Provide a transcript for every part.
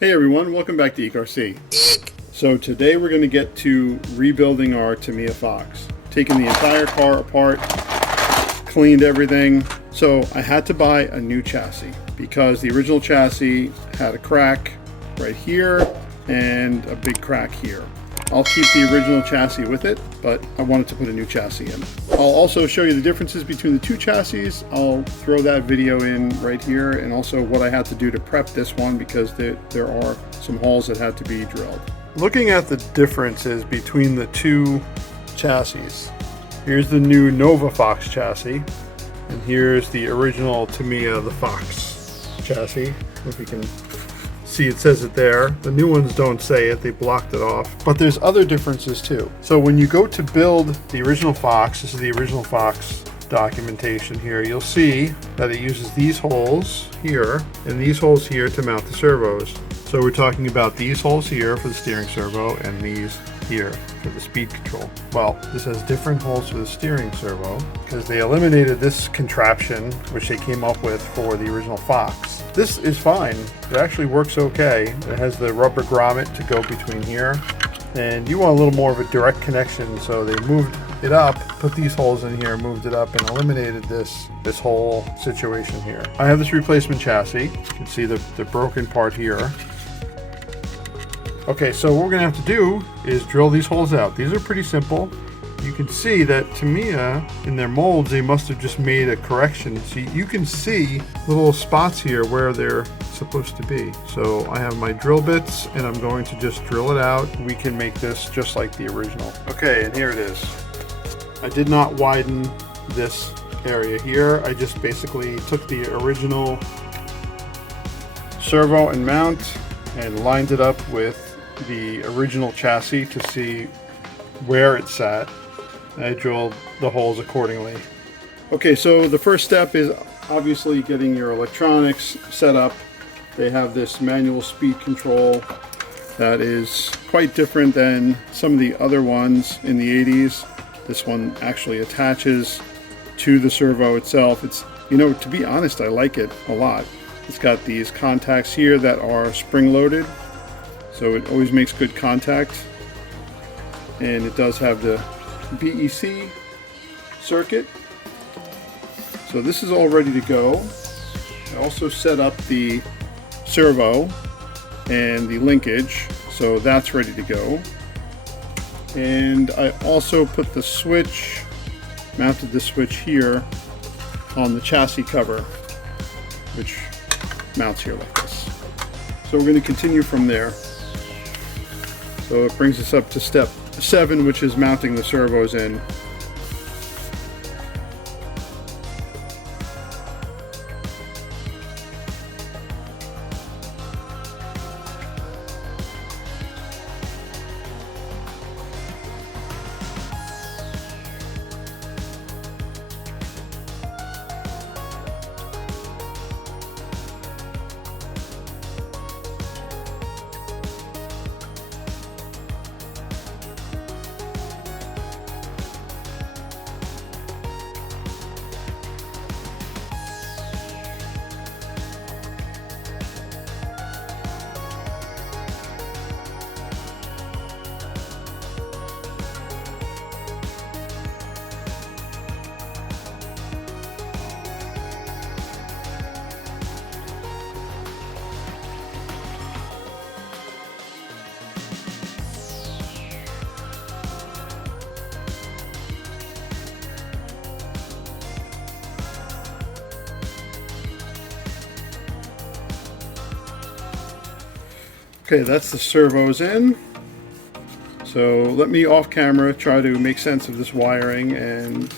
Hey everyone, welcome back to EekRC. So today we're going to get to rebuilding our Tamiya Fox. Taking the entire car apart, cleaned everything. So I had to buy a new chassis because the original chassis had a crack right here and a big crack here. I'll keep the original chassis with it, but I wanted to put a new chassis in. I'll also show you the differences between the two chassis. I'll throw that video in right here, and also what I had to do to prep this one because there are some holes that had to be drilled. Looking at the differences between the two chassis, here's the new Nova Fox chassis, and here's the original Tamiya the Fox chassis. If we can see, it says it there. The new ones don't say it, they blocked it off. But there's other differences too. So when you go to build the original Fox, this is the original Fox documentation here, you'll see that it uses these holes here and these holes here to mount the servos. So we're talking about these holes here for the steering servo and these here for the speed control. Well, this has different holes for the steering servo because they eliminated this contraption which they came up with for the original Fox. This is fine. It actually works okay. It has the rubber grommet to go between here, and you want a little more of a direct connection, so they moved it up, put these holes in here, moved it up, and eliminated this whole situation here. I have this replacement chassis. You can see the broken part here. Okay, so what we're gonna have to do is drill these holes out. These are pretty simple. You can see that Tamiya, in their molds, they must have just made a correction. See, you can see little spots here where they're supposed to be. So I have my drill bits and I'm going to just drill it out. We can make this just like the original. Okay, and here it is. I did not widen this area here. I just basically took the original servo and mount and lined it up with the original chassis to see where it sat. I drilled the holes accordingly. Okay, so the first step is obviously getting your electronics set up. They have this manual speed control that is quite different than some of the other ones in the 80s. This one actually attaches to the servo itself. It's, you know, to be honest, I like it a lot. It's got these contacts here that are spring-loaded, so it always makes good contact. And it does have the BEC circuit. So this is all ready to go. I also set up the servo and the linkage, so that's ready to go. And I also put the switch, mounted the switch here on the chassis cover, which mounts here like this. So we're going to continue from there. So it brings us up to step 7, which is mounting the servos in. Okay, that's the servos in. So let me off camera try to make sense of this wiring and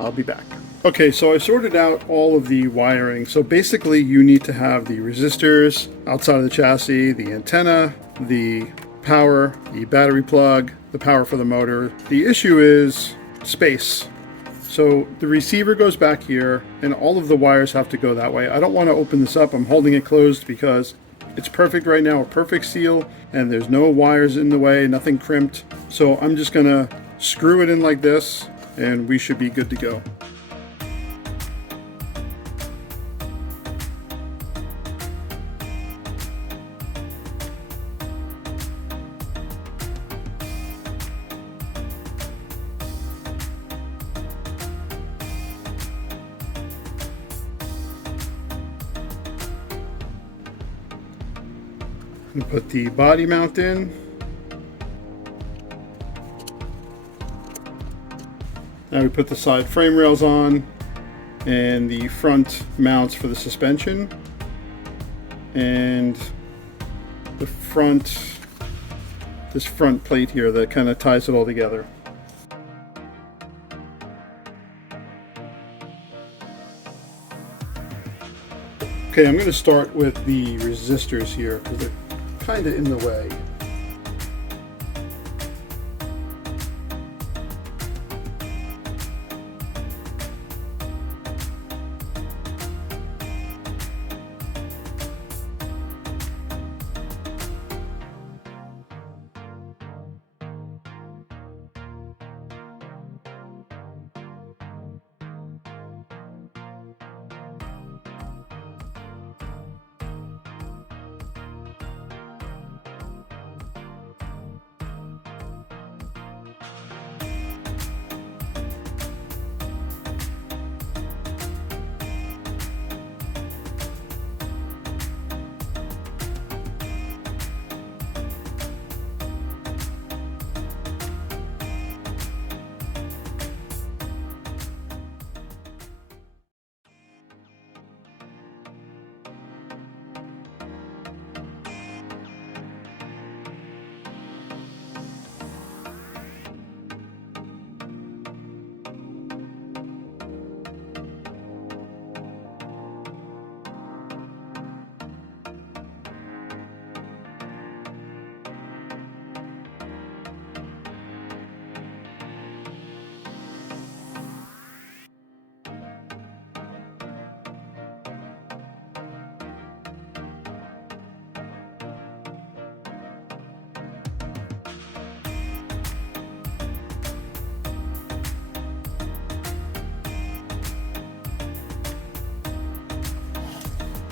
I'll be back. Okay, so I sorted out all of the wiring. So basically you need to have the resistors outside of the chassis, the antenna, the power, the battery plug, the power for the motor. The issue is space. So the receiver goes back here and all of the wires have to go that way. I don't want to open this up. I'm holding it closed because it's perfect right now, a perfect seal, and there's no wires in the way, nothing crimped. So I'm just gonna screw it in like this and we should be good to go. And put the body mount in. Now we put the side frame rails on and the front mounts for the suspension and the this front plate here that kind of ties it all together. Okay, I'm going to start with the resistors here because they're kind of in the way.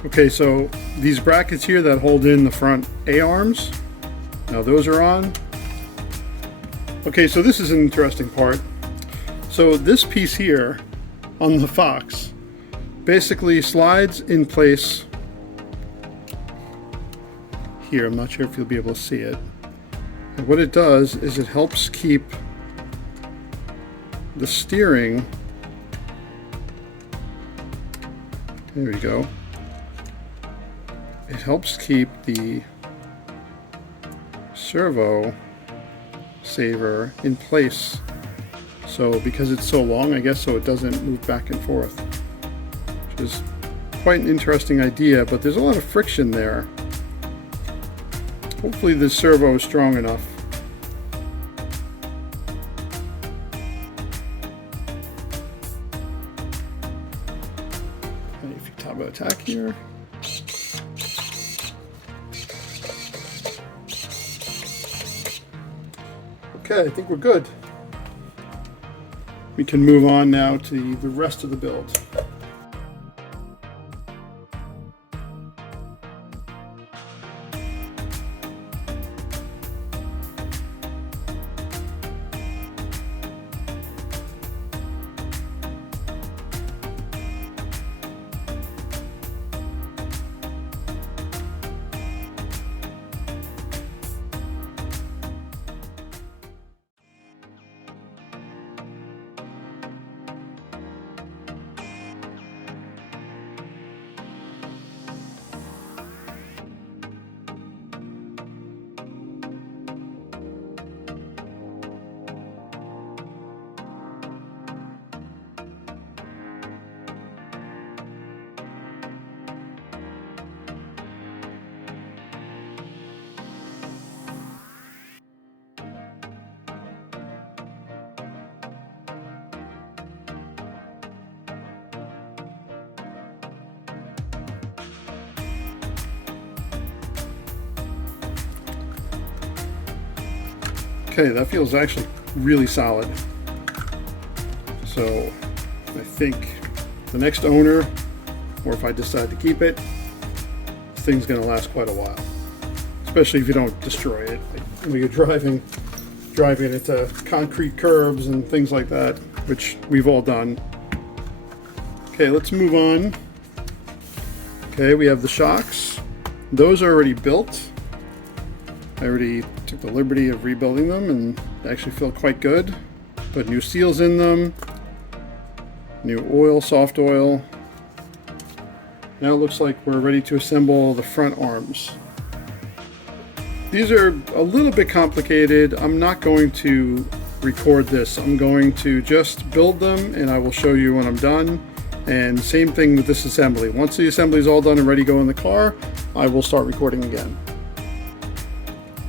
Okay, so these brackets here that hold in the front A-arms, now those are on. Okay, so this is an interesting part. So this piece here on the Fox basically slides in place here. I'm not sure if you'll be able to see it. And what it does is it helps keep the steering, there we go. It helps keep the servo saver in place. So because it's so long, I guess, so it doesn't move back and forth. Which is quite an interesting idea, but there's a lot of friction there. Hopefully the servo is strong enough. And if you top of attack here. Okay, I think we're good. We can move on now to the rest of the build. Okay, that feels actually really solid. So I think the next owner, or if I decide to keep it, this thing's gonna last quite a while. Especially if you don't destroy it. Like when you're driving it into concrete curbs and things like that, which we've all done. Okay, let's move on. Okay, we have the shocks. Those are already built. I already took the liberty of rebuilding them and they actually feel quite good. Put new seals in them, new oil, soft oil. Now it looks like we're ready to assemble the front arms. These are a little bit complicated. I'm not going to record this. I'm going to just build them and I will show you when I'm done. And same thing with this assembly. Once the assembly is all done and ready to go in the car, I will start recording again.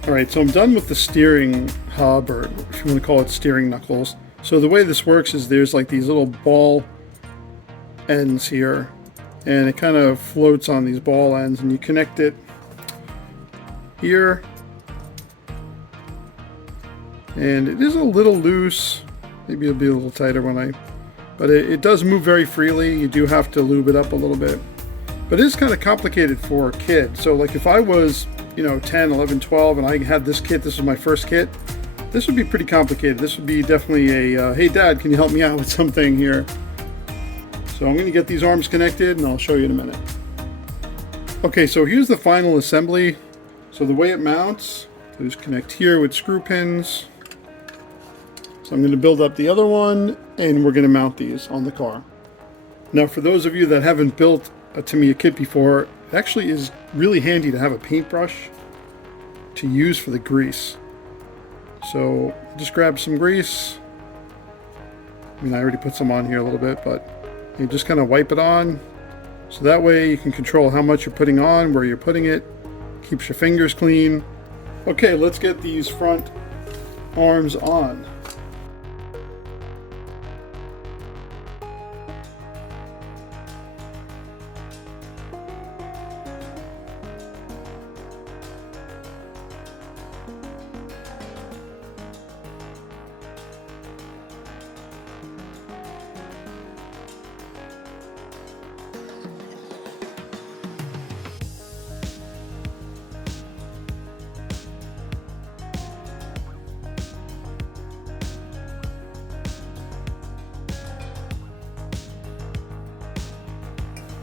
Alright, so I'm done with the steering hub, or if you want to call it steering knuckles. So the way this works is there's like these little ball ends here, and it kind of floats on these ball ends, and you connect it here. And it is a little loose. Maybe it'll be a little tighter but it does move very freely. You do have to lube it up a little bit. But it is kind of complicated for a kid. So like if I was, 10, 11, 12 and I had this kit, this was my first kit, this would be pretty complicated. This would be definitely a, hey dad, can you help me out with something here? So I'm going to get these arms connected and I'll show you in a minute. Okay, so here's the final assembly. So the way it mounts, just connect here with screw pins. So I'm going to build up the other one and we're going to mount these on the car. Now for those of you that haven't built a Tamiya kit before, it actually is really handy to have a paintbrush to use for the grease. So just grab some grease. I already put some on here a little bit, but you just kind of wipe it on. So that way you can control how much you're putting on, where you're putting it. Keeps your fingers clean. Okay, let's get these front arms on.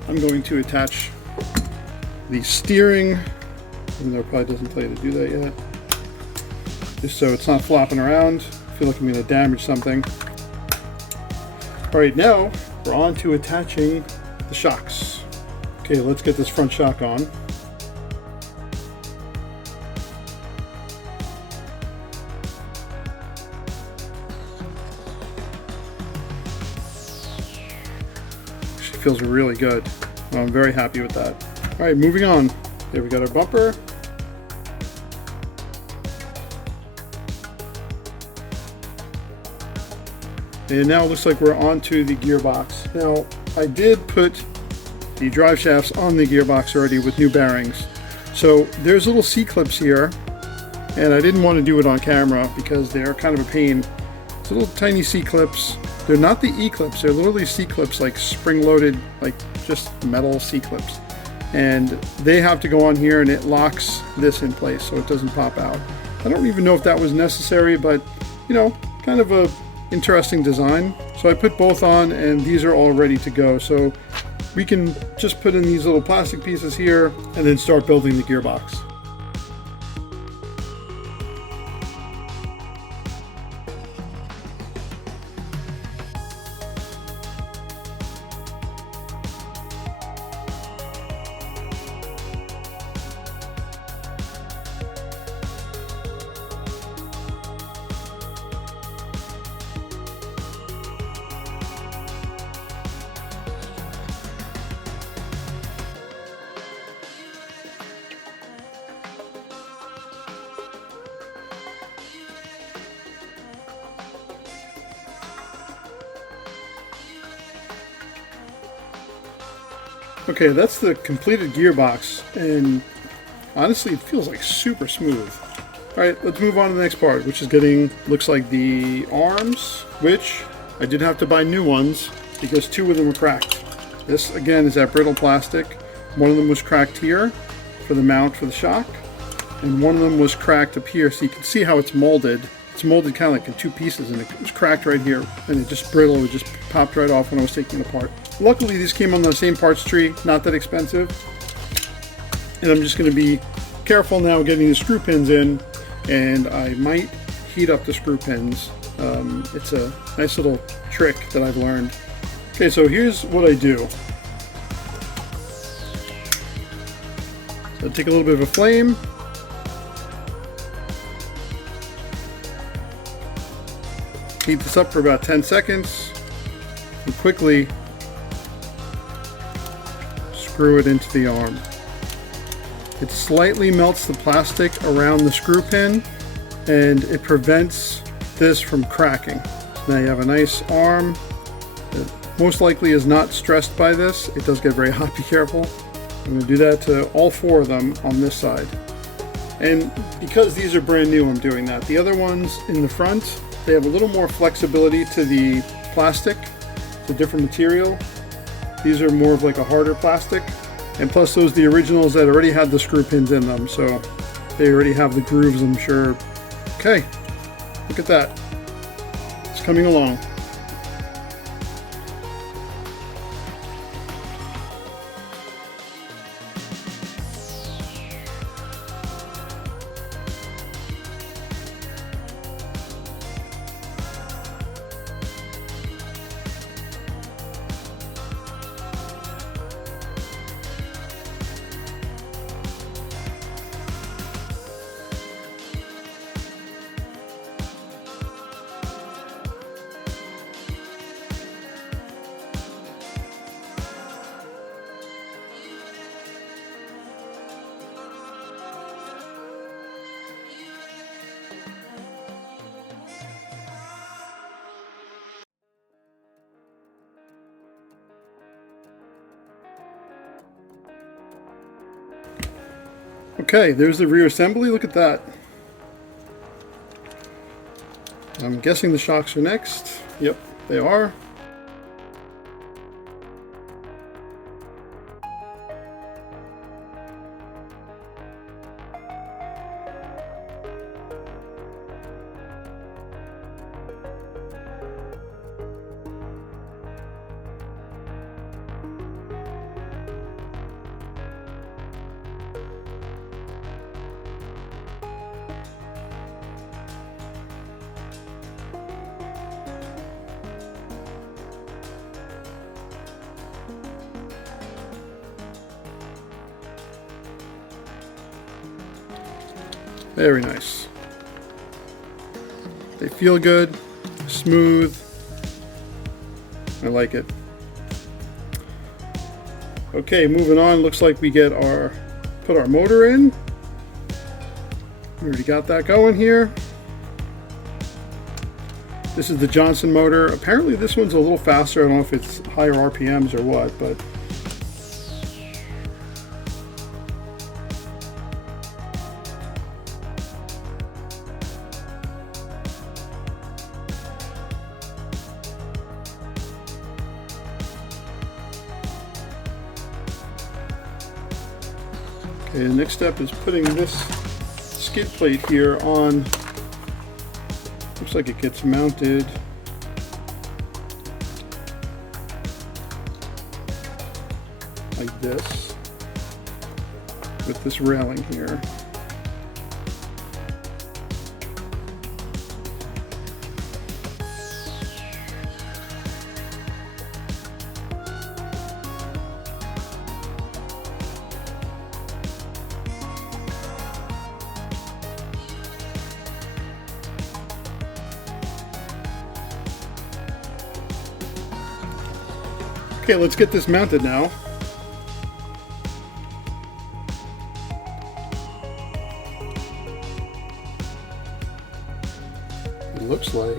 I'm going to attach the steering, even though it probably doesn't tell you to do that yet, just so it's not flopping around. I feel like I'm going to damage something. Alright, now we're on to attaching the shocks. Okay, let's get this front shock on. Feels really good. I'm very happy with that. All right, moving on. There we got our bumper. And now it looks like we're on to the gearbox. Now, I did put the drive shafts on the gearbox already with new bearings. So there's little C-clips here, and I didn't want to do it on camera because they're kind of a pain. It's little tiny C-clips. They're not the E-clips, they're literally C-clips, like spring-loaded, like just metal C-clips. And they have to go on here and it locks this in place so it doesn't pop out. I don't even know if that was necessary, but kind of a interesting design. So I put both on and these are all ready to go. So we can just put in these little plastic pieces here and then start building the gearbox. Okay, that's the completed gearbox, and honestly it feels like super smooth. Alright, let's move on to the next part, which is looks like the arms, which I did have to buy new ones because two of them were cracked. This again is that brittle plastic. One of them was cracked here for the mount for the shock, and one of them was cracked up here, so you can see how it's molded. It's molded kind of like in two pieces, and it was cracked right here, and it just brittle, it just popped right off when I was taking it apart. Luckily these came on the same parts tree, not that expensive, and I'm just going to be careful now getting the screw pins in, and I might heat up the screw pins. It's a nice little trick that I've learned. Okay, so here's what I do. So take a little bit of a flame. Heat this up for about 10 seconds and quickly screw it into the arm. It slightly melts the plastic around the screw pin and it prevents this from cracking. So now you have a nice arm that most likely is not stressed by this. It does get very hot, be careful. I'm going to do that to all 4 of them on this side. And because these are brand new, I'm doing that. The other ones in the front, they have a little more flexibility to the plastic. It's a different material. These are more of like a harder plastic. And plus those are the originals that already had the screw pins in them. So they already have the grooves, I'm sure. Okay, look at that. It's coming along. Okay, there's the rear assembly. Look at that. I'm guessing the shocks are next. Yep, they are. Very nice. They feel good, smooth. I like it. Okay, moving on. Looks like we put our motor in. We already got that going here. This is the Johnson motor. Apparently this one's a little faster. I don't know if it's higher RPMs or what, but okay, the next step is putting this skid plate here on. Looks like it gets mounted like this with this railing here. Okay, let's get this mounted now. It looks like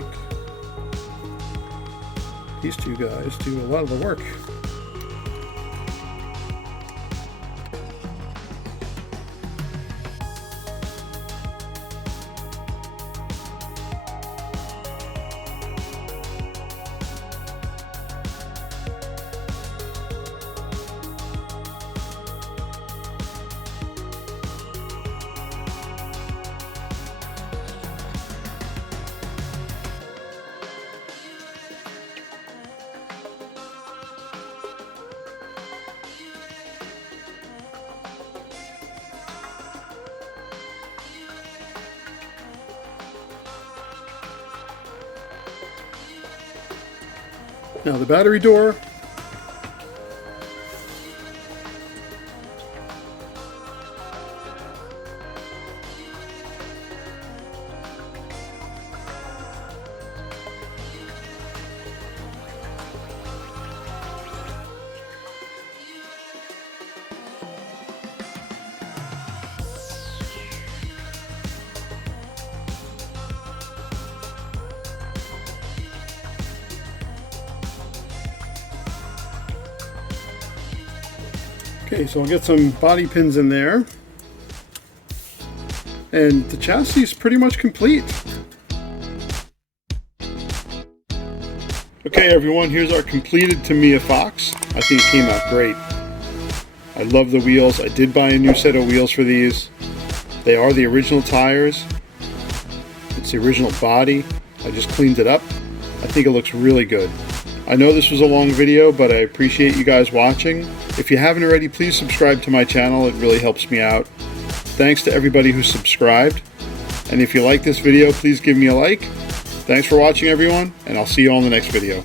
these two guys do a lot of the work. Now the battery door. Okay, so I'll get some body pins in there. And the chassis is pretty much complete. Okay everyone, here's our completed Tamiya Fox. I think it came out great. I love the wheels. I did buy a new set of wheels for these. They are the original tires. It's the original body. I just cleaned it up. I think it looks really good. I know this was a long video, but I appreciate you guys watching. If you haven't already, please subscribe to my channel. It really helps me out. Thanks to everybody who subscribed. And if you like this video, please give me a like. Thanks for watching everyone, and I'll see you all in the next video.